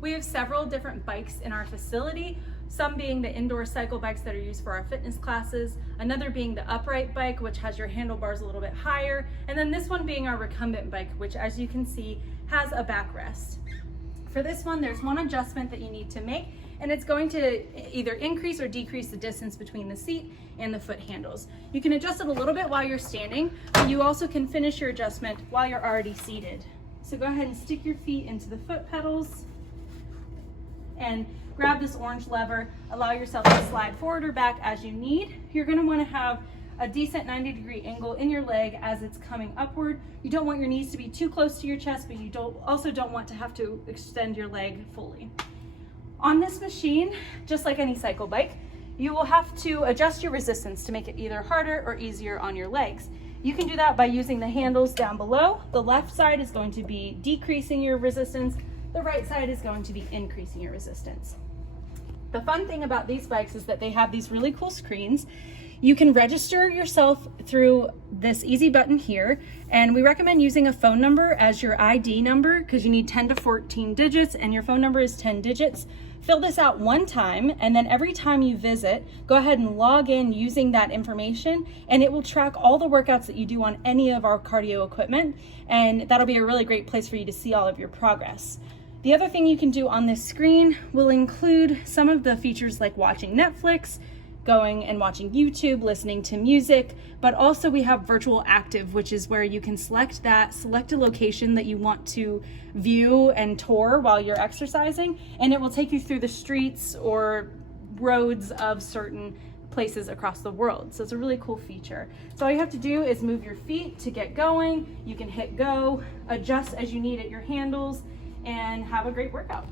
We have several different bikes in our facility, some being the indoor cycle bikes that are used for our fitness classes, another being the upright bike, which has your handlebars a little bit higher, and then this one being our recumbent bike, which as you can see has a backrest. For this one, there's one adjustment that you need to make, and it's going to either increase or decrease the distance between the seat and the foot handles. You can adjust it a little bit while you're standing, but you also can finish your adjustment while you're already seated. So go ahead and stick your feet into the foot pedals and grab this orange lever. Allow yourself to slide forward or back as you need. You're going to want to have a decent 90-degree angle in your leg as it's coming upward. You don't want your knees to be too close to your chest, but you also don't want to have to extend your leg fully. On this machine, just like any cycle bike, you will have to adjust your resistance to make it either harder or easier on your legs. You can do that by using the handles down below. The left side is going to be decreasing your resistance. The right side is going to be increasing your resistance. The fun thing about these bikes is that they have these really cool screens. You can register yourself through this easy button here, and we recommend using a phone number as your ID number because you need 10 to 14 digits and your phone number is 10 digits. Fill this out one time, and then every time you visit, go ahead and log in using that information, and it will track all the workouts that you do on any of our cardio equipment, and that'll be a really great place for you to see all of your progress. The other thing you can do on this screen will include some of the features like watching Netflix, going and watching YouTube, listening to music, but also we have virtual active, which is where you can select a location that you want to view and tour while you're exercising, and it will take you through the streets or roads of certain places across the world. So it's a really cool feature. So all you have to do is move your feet to get going. You can hit go, adjust as you need at your handles, and have a great workout.